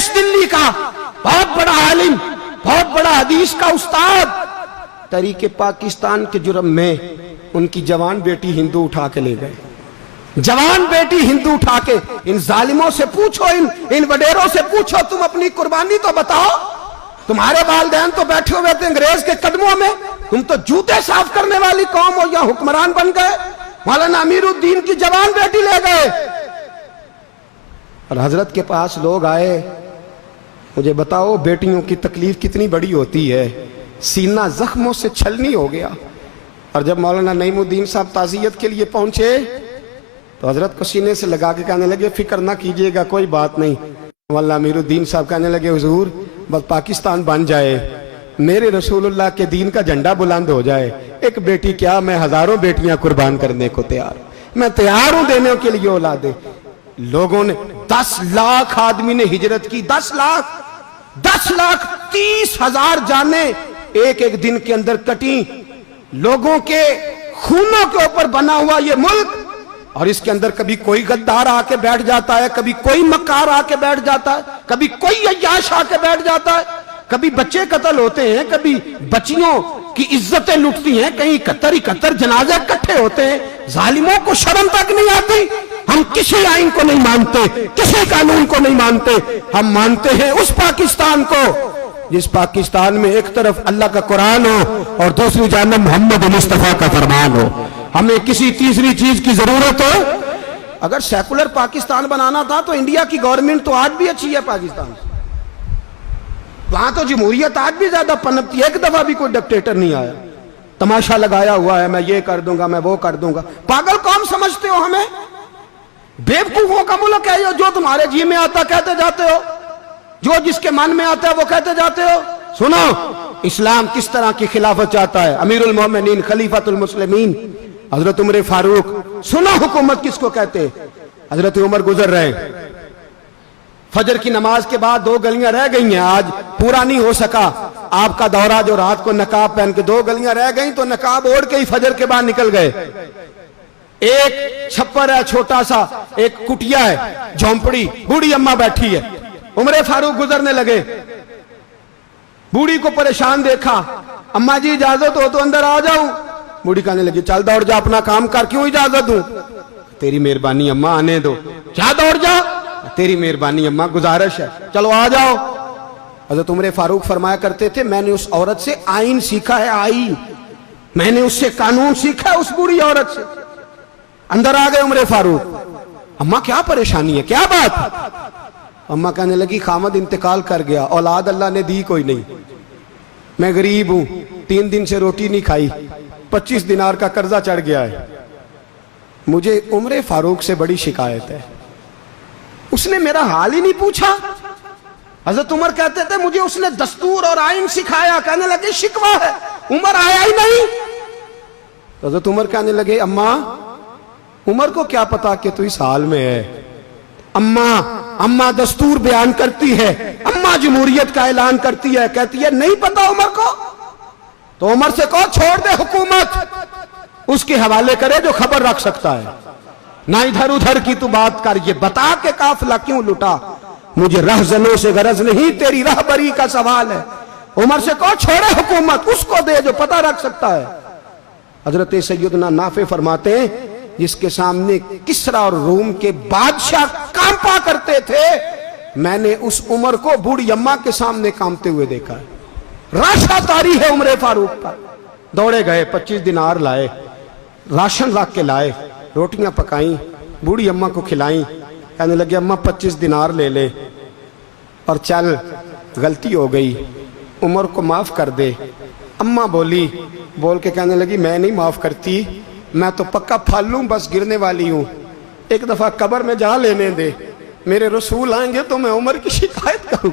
देश दिल्ली का बहुत बड़ा आलिम, बहुत बड़ा हदीस का उस्ताद, तरीके पाकिस्तान के जुर्म में उनकी जवान बेटी हिंदू उठा के ले गए। जवान बेटी हिंदू उठा के, इन जालिमों से पूछो, इन वडेरों से पूछो, तुम अपनी कुर्बानी तो बताओ। तुम्हारे वालिदैन तो बैठे हुए थे अंग्रेज के कदमों में, तुम तो जूते साफ करने वाली कौम हो, या हुक्मरान बन गए। मौलाना अमीरुद्दीन की जवान बेटी ले गए। और हजरत के पास लोग आए, मुझे बताओ बेटियों की तकलीफ कितनी बड़ी होती है। सीना जख्मों से छलनी हो गया। और जब मौलाना नईमुद्दीन साहब ताज़ियत के लिए पहुंचे तो हजरत को सीने से लगा के कहने लगे, फिक्र ना कीजिएगा, कोई बात नहीं। मौलाना अमीरुद्दीन साहब कहने लगे, हुजूर बस पाकिस्तान बन जाए, मेरे रसूलुल्लाह के दीन का झंडा बुलंद हो जाए, एक बेटी क्या, मैं हजारों बेटियां कुर्बान करने को तैयार, मैं तैयार हूं देने के लिए औलादे। लोगों ने 10 लाख आदमी ने हिजरत की, 10 लाख 30,000 जाने एक एक दिन के अंदर कटी। लोगों के खूनों के ऊपर बना हुआ ये मुल्क, और इसके अंदर कभी कोई गद्दार आके बैठ जाता है, कभी कोई मक्कार आके बैठ जाता है, कभी कोई अय्याश आके बैठ जाता है, कभी बच्चे कत्ल होते हैं, कभी बच्चियों की इज्जतें लुटती हैं, कहीं 71 जनाजे इकट्ठे होते हैं। जालिमों को शर्म तक नहीं आती। हम किसी आइन को नहीं मानते, किसी कानून को नहीं मानते, हम मानते हैं उस पाकिस्तान को जिस पाकिस्तान में एक तरफ अल्लाह का कुरान हो और दूसरी जानब मोहम्मद मुस्तफा का फरमान हो। हमें किसी तीसरी चीज की जरूरत हो। अगर सेकुलर पाकिस्तान बनाना था तो इंडिया की गवर्नमेंट तो आज भी अच्छी है पाकिस्तान से, वहां तो जमहूरियत आज भी ज्यादा पनपती है। एक दफा भी कोई डिक्टेटर नहीं आया, तमाशा लगाया हुआ है, मैं ये कर दूंगा, मैं वो कर दूंगा। पागल कौन समझते हो हमें? बेवकूफों का मुल्क है, जो तुम्हारे जी में आता कहते जाते हो, जो जिसके मन में आता है वो कहते जाते हो। सुनो, इस्लाम किस तरह की खिलाफत चाहता है। अमीरुल मोमिनीन खलीफतुल मुस्लिमीन हजरत उमर फारूक। सुनो हुकूमत किसको कहते? हजरत उमर गुजर रहे, फजर की नमाज के बाद 2 गलियां रह गई हैं, आज पूरा नहीं हो सका आपका दौरा, जो रात को नकाब पहन के 2 गलियां रह गई तो नकाब ओढ़ के ही फजर के बाद निकल गए। एक छप्पर है छोटा सा, एक कुटिया है, झोंपड़ी, बूढ़ी अम्मा बैठी है। उमर फारूक गुजरने लगे, बूढ़ी को परेशान देखा, अम्मा जी इजाजत हो तो अंदर आ जाऊं। बूढ़ी कहने लगी, चल दौड़ जा, अपना काम कर, क्यों इजाजत दूं? तेरी मेहरबानी अम्मा, आने दो। क्या दौड़ जा? तेरी मेहरबानी अम्मा, गुजारिश है, चलो आ जाओ। हज़रत उमर फारूक फरमाया करते थे, मैंने उस औरत से आइन सीखा है, आइन, मैंने उससे कानून सीखा है, उस बूढ़ी औरत से। अंदर आ गए उमर फारूक। अम्मा क्या परेशानी है, क्या बात? अम्मा कहने लगी, खामद इंतकाल कर गया, औलाद अल्लाह ने दी कोई नहीं, मैं गरीब हूं, 3 दिन से रोटी नहीं खाई, 25 दिनार का कर्जा चढ़ गया है, मुझे उमर फारूक से बड़ी शिकायत है। उसने मेरा हाल ही नहीं पूछा। हजरत उमर कहते थे, मुझे उसने दस्तूर और आइन सिखाया। कहने लगे शिकवा है, उमर आया ही नहीं। हजरत उमर कहने लगे, अम्मा उमर को क्या पता कि तू इस हाल में है। अम्मा दस्तूर बयान करती है, अम्मा जमहूरियत का ऐलान करती है, कहती है नहीं पता उमर को, तो उमर से कहो छोड़ दे हुकूमत, उसके हवाले करे जो खबर रख सकता है, ना इधर उधर की तू बात कर, ये बता के काफिला क्यों लुटा, मुझे रहजनों से गरज नहीं, तेरी रहबरी का सवाल है। उमर से कहो छोड़े हुकूमत, उसको दे जो पता रख सकता है। हजरत सैयदना नाफे फरमाते हैं, जिसके सामने किसरा और रूम के बादशाह कांपा करते थे, मैंने उस उमर को बूढ़ी अम्मा के सामने कांपते हुए देखा है। राशा तारी है उमर फारूक का। दौड़े गए, 25 दिनार लाए, राशन रख के लाए, रोटियां पकाई, बूढ़ी अम्मा को खिलाई। कहने लगे, अम्मा 25 दिनार ले ले और चल, गलती हो गई, उमर को माफ कर दे। अम्मा बोल के कहने लगी, मैं नहीं माफ करती, मैं तो पक्का फालूं, बस गिरने वाली हूं, एक दफा कब्र में जा लेने दे, मेरे रसूल आएंगे तो मैं उमर की शिकायत करूं।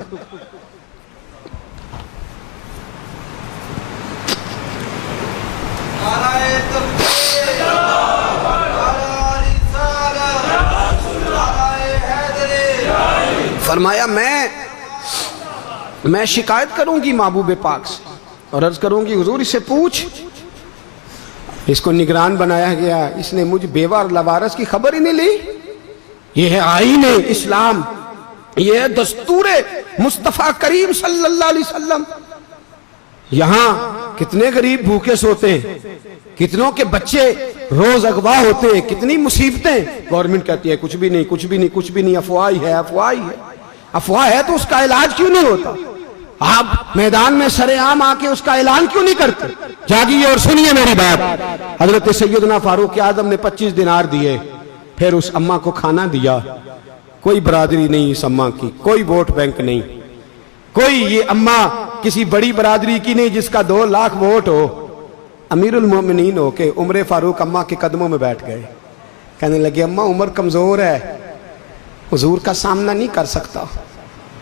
फरमाया मैं शिकायत करूंगी महबूब पाक से और अर्ज करूंगी, हुजूर इससे पूछ, इसको निगरान बनाया गया, इसने मुझ बेवा और लवारस की खबर ही नहीं ली। ये है आईन इस्लाम, یہ ہے دستور مصطفیٰ کریم صلی اللہ علیہ وسلم۔ یہاں کتنے غریب بھوکے سوتے ہیں، کتنوں کے بچے روز اغوا ہوتے ہیں، کتنی مصیبتیں۔ گورنمنٹ کہتی ہے کچھ بھی نہیں کچھ بھی نہیں کچھ بھی نہیں، افواہ ہی ہے افواہ ہی ہے۔ افواہ ہے تو اس کا علاج کیوں نہیں ہوتا؟ آپ میدان میں سر عام آ کے اس کا اعلان کیوں نہیں کرتے؟ جاگیے اور سنیے میری بات۔ حضرت سیدنا فاروق اعظم نے 25 دینار دیے، پھر اس اماں کو کھانا دیا۔ کوئی برادری نہیں اس اماں کی، کوئی ووٹ بینک نہیں، کوئی یہ اماں کسی بڑی برادری کی نہیں جس کا 2 لاکھ ووٹ ہو۔ امیر المومنین ہو کے عمر فاروق اماں کے قدموں میں بیٹھ گئے، کہنے لگے اماں عمر کمزور ہے، حضور کا سامنا نہیں کر سکتا،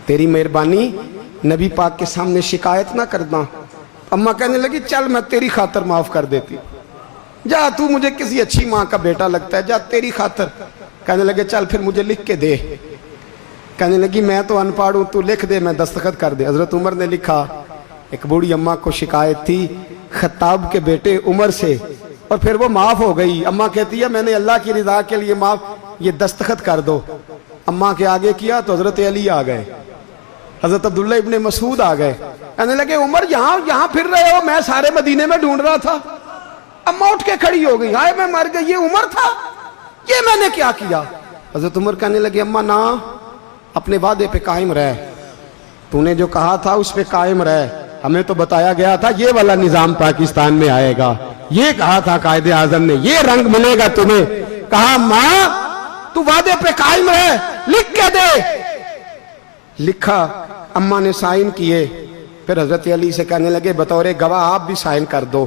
تیری مہربانی نبی پاک کے سامنے شکایت نہ کرنا۔ اماں کہنے لگی چل میں تیری خاطر معاف کر دیتی، جا تو مجھے کسی اچھی ماں کا بیٹا لگتا ہے، جا تیری خاطر۔ کہنے لگے چل پھر مجھے لکھ کے دے۔ کہنے لگی میں تو ان پڑھ ہوں، تو لکھ دے میں دستخط کر دے۔ حضرت عمر نے لکھا۔ ایک بوڑھی اماں کو شکایت تھی خطاب کے بیٹے عمر سے، اور پھر وہ معاف ہو گئی۔ اماں کہتی ہے میں نے اللہ کی رضا کے لیے معاف، یہ دستخط کر دو۔ اماں کے آگے کیا تو حضرت علی آ گئے، حضرت عبداللہ ابن مسعود آ گئے۔ کہنے لگے عمر یہاں پھر رہے ہو، میں سارے مدینے میں ڈھونڈ رہا تھا۔ اماں اٹھ کے کھڑی ہو گئی، ہائے میں مر گئی، یہ عمر تھا، یہ میں نے کیا کیا؟ حضرت عمر کہنے لگے اماں نہ، اپنے وعدے پہ قائم رہ، تو نے جو کہا تھا اس پہ قائم رہ۔ ہمیں تو بتایا گیا تھا یہ والا نظام پاکستان میں آئے گا، یہ کہا تھا قائد اعظم نے، یہ رنگ ملے گا تمہیں۔ کہا ماں تو وعدے پہ قائم رہ، لکھ کے دے۔ لکھا، اماں نے سائن کیے، پھر حضرت علی سے کہنے لگے بطور گواہ آپ بھی سائن کر دو۔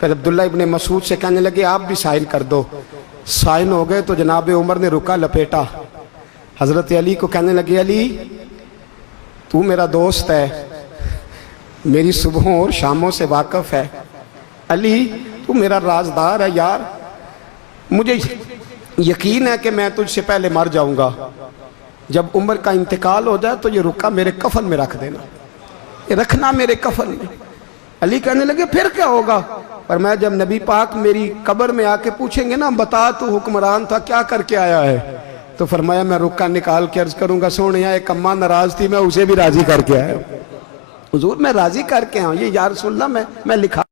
پھر عبداللہ ابن مسعود سے کہنے لگے آپ بھی سائن کر دو۔ سائن ہو گئے تو جناب عمر نے رکا لپیٹا، حضرت علی کو کہنے لگے علی تو میرا دوست ہے، میری صبحوں اور شاموں سے واقف ہے، علی تو میرا رازدار ہے یار، مجھے یقین ہے کہ میں تجھ سے پہلے مر جاؤں گا، جب عمر کا انتقال ہو جائے تو یہ رکا میرے کفن میں رکھ دینا، یہ رکھنا میرے کفن میں۔ علی کہنے لگے پھر کیا ہوگا؟ پر میں جب نبی پاک میری قبر میں آ کے پوچھیں گے نا بتا تو حکمران تھا کیا کر کے آیا ہے، تو فرمایا میں رکا نکال کے عرض کروں گا سونے ایک اماں ناراض تھی میں اسے بھی راضی کر کے آیا ہوں، حضور میں راضی کر کے آؤں، یہ یا رسول اللہ میں لکھا